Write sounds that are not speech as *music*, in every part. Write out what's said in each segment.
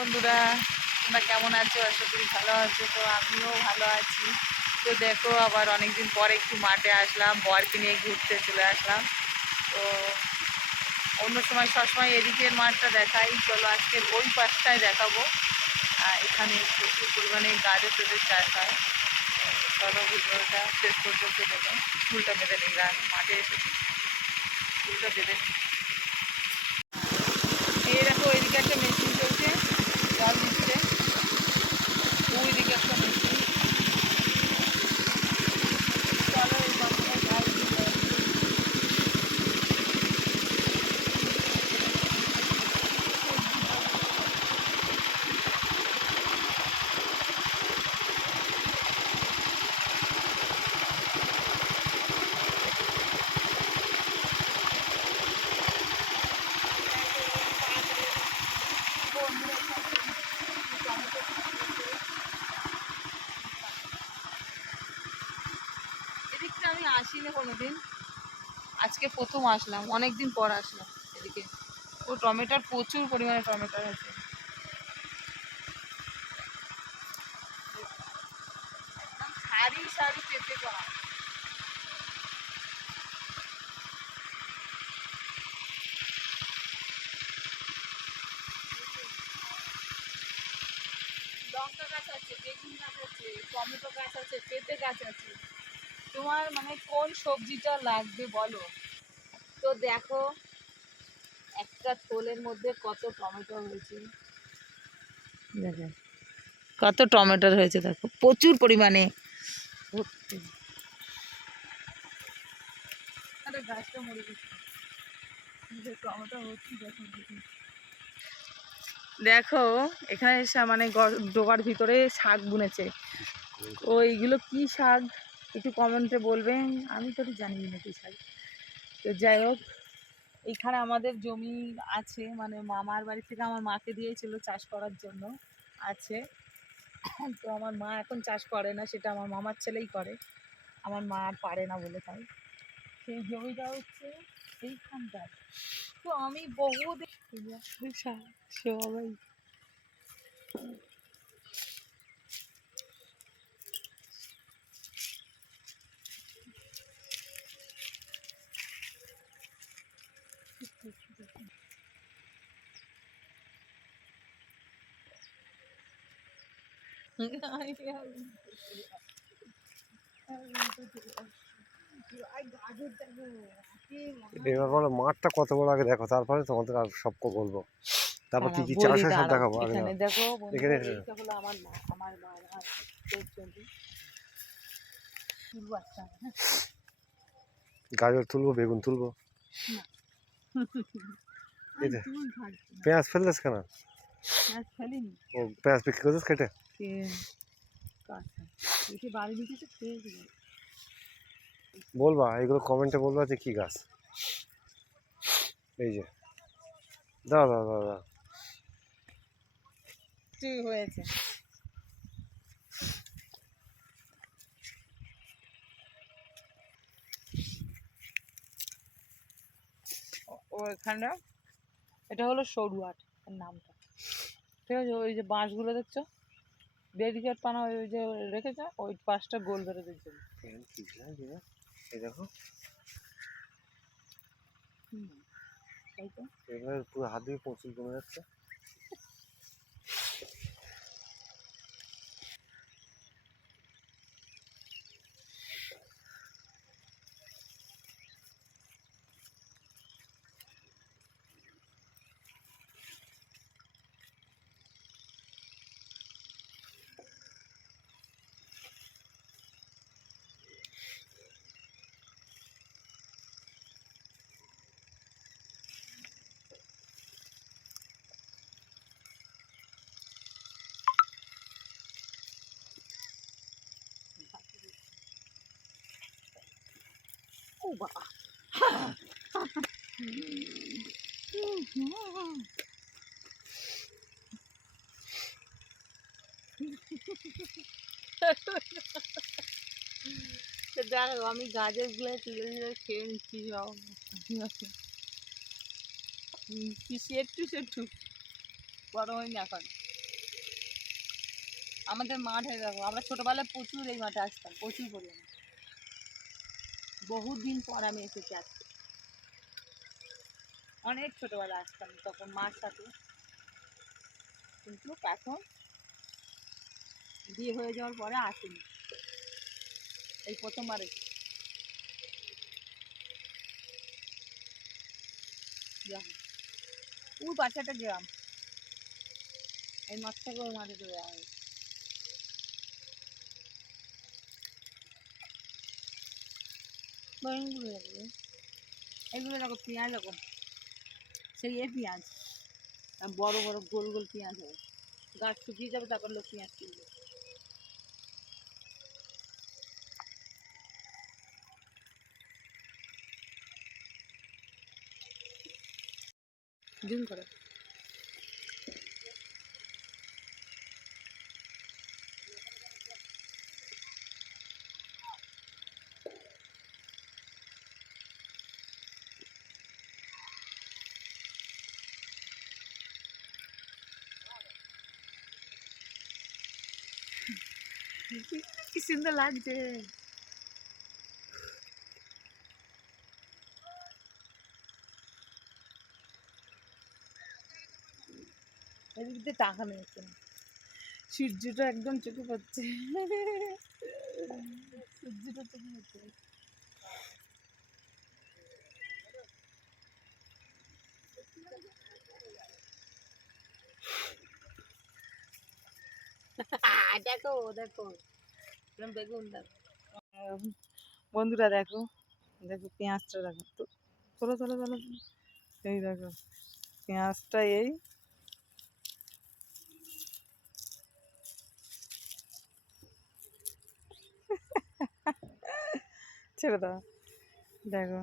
বন্ধুরা, তোমরা কেমন আছো? আশা করি ভালো আছো, তো আমিও ভালো আছি। তো দেখো, আবার অনেকদিন পরে একটু মাঠে আসলাম, বরকে নিয়ে ঘুরতে চলে আসলাম। তো অন্য সময়, সবসময় এদিকের মাঠটা দেখাই। চলো আজকে ওই পাশটায় দেখাবো। এখানে প্রচুর পরিমাণে গাজর টাজর চাষ হয় চলো ভিডিওটা শেষ পর্যন্ত দেবো ফুলটা বেঁধে নিলাম মাঠে এসেছি। ফুলটা বেঁধে নিই। দেখো, ওইদিকে একটা Thank you. আমি আসিনি কোনোদিন। আজকে প্রথম আসলাম অনেক দিন পর আসলাম এদিকে। ও টমেটোর প্রচুর পরিমাণে টমেটো করা। লঙ্কা গাছ আছে, বেগুন গাছ আছে, টমেটো গাছ আছে, পেঁপে গাছ আছে। তোমার মানে কোন সবজিটা লাগবে বলো? তো দেখো একটা থলের মধ্যে কত টমেটো হয়েছে। দেখো কত টমেটো হয়েছে দেখো প্রচুর পরিমাণে। গাছটা মরে গেছে। টমেটো হচ্ছে দেখো দেখো। এখানে মানে ডোবার ভিতরে শাক বুনেছে। ও এইগুলো কি শাক? একটু কমেন্টে বলবেন, আমি তো জানি না কি শাক তো যাই হোক এইখানে আমাদের জমি আছে মানে মামার বাড়ি থেকে আমার মাকে দিয়েছিল চাষ করার জন্য আছে। তো আমার মা এখন চাষ করে না, সেটা আমার মামার ছেলেই করে। আমার মা আর পারে না বলে তাই। সেই জমিটা হচ্ছে এইখানটায়। তো আমি বহু সবাই এবার বলো মাঠটা কত বড় আগে দেখো তারপরে তোমাদের আর সব বলব। তারপর কি কি চাষ সব দেখাবো আগে দেখো। এখানে হলো আমার মা আমার একটা হ্যাঁ। গাজর তুলবো বেগুন তুলবো? পেঁয়াজ ফেলতেস কেন? ও পেঁয়াজ বিক্রি করছিস কেটে বলবা এগুলো কমেন্টে বলবা যে কি গাছ। এই যে। দাও দাও দাও দাও হয়েছে। ও- ও এটা হলো সরুয়াট এর নামটা। ঠিক আছে ওই যে বাঁশগুলো দেখছ? ব্যারিকেড পানা ওই যে রেখেছে ওই পাশটা গোল ধরে জন্য এই দেখো। পুরো হাত দিয়ে প্রচুর কমে যাচ্ছে বাবা *laughs* দেখো, আমি গাজরগুলো তুলে তুলে খেয়ে নিচ্ছি সব। পিসি একটু একটু বড় হয়নি এখন। আমাদের মাঠে দেখো আমরা ছোটবেলায় প্রচুর এই মাঠে আসতাম, প্রচুর পরিমাণে। বহুত দিন পর আমি এসেছি আজকে অনেক ছোটবেলা আসতাম তখন মার সাথে কিন্তু এখন বিয়ে হয়ে যাওয়ার পরে আসিনি এই প্রথমবার। যাক। ওই একটা গ্রাম এই মাছ থেকে ওই মাঠে চলে যাওয়া হয়েছে। এইগুলো দেখো পেঁয়াজ দেখো সেই এ পেঁয়াজ বড় বড় গোল গোল পেঁয়াজ হবে গাছ শুকিয়ে যাবে তারপর লোক পেঁয়াজ কিনবে জুম করো কি সুন্দর লাগছে? এদিক দিয়ে তাকানো হচ্ছে না সূর্যটা একদম চোখে পড়ছে। সূর্যটা চোখে পড়ছে। *laughs* দেখো দেখো। বেগুন বন্ধুরা দেখো দেখো পেঁয়াজটা দেখো। তো চলো চলো চলো। এই দেখো, পেঁয়াজটা এই। *laughs* ছেড়ে দাও। দেখো,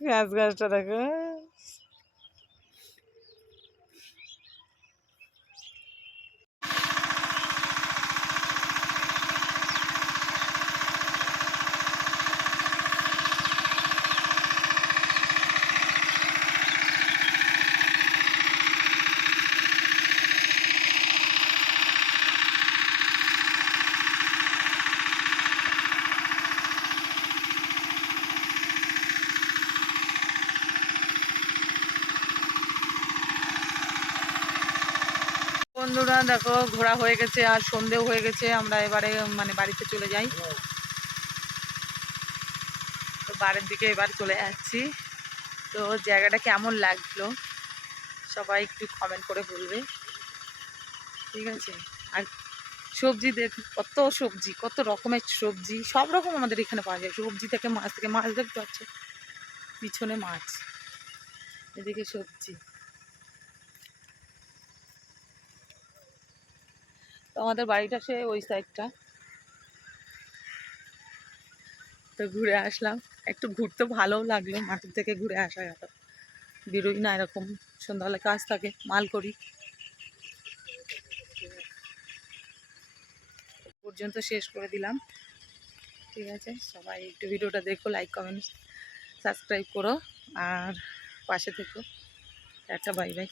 পেঁয়াজ গাছটা দেখো। বন্ধুরা, দেখো, ঘোরা হয়ে গেছে, আর সন্ধেও হয়ে গেছে, আমরা এবারে মানে বাড়িতে চলে যাই। তো বাড়ির দিকে এবার চলে যাচ্ছি। তো জায়গাটা কেমন লাগল? সবাই একটু কমেন্ট করে বলবে। ঠিক আছে? আর সবজি দেখ কত সবজি, কত রকমের সবজি, সব রকম আমাদের এখানে পাওয়া যায়। সবজি থেকে মাছ থেকে, মাছ দেখতে পাচ্ছ পিছনে মাছ, এদিকে সবজি। আমাদের বাড়িটা সে ওই সাইডটা তো ঘুরে আসলাম। একটু ঘুরতে ভালোও লাগল, মাঠের থেকে ঘুরে আসা গেল বেরোই না এরকম, সন্ধ্যাবেলা কাজ থাকে, মাল করি। পর্যন্ত শেষ করে দিলাম। ঠিক আছে, সবাই একটু ভিডিওটা দেখো লাইক কমেন্ট সাবস্ক্রাইব করো, আর পাশে থেকো। একটা বাই বাই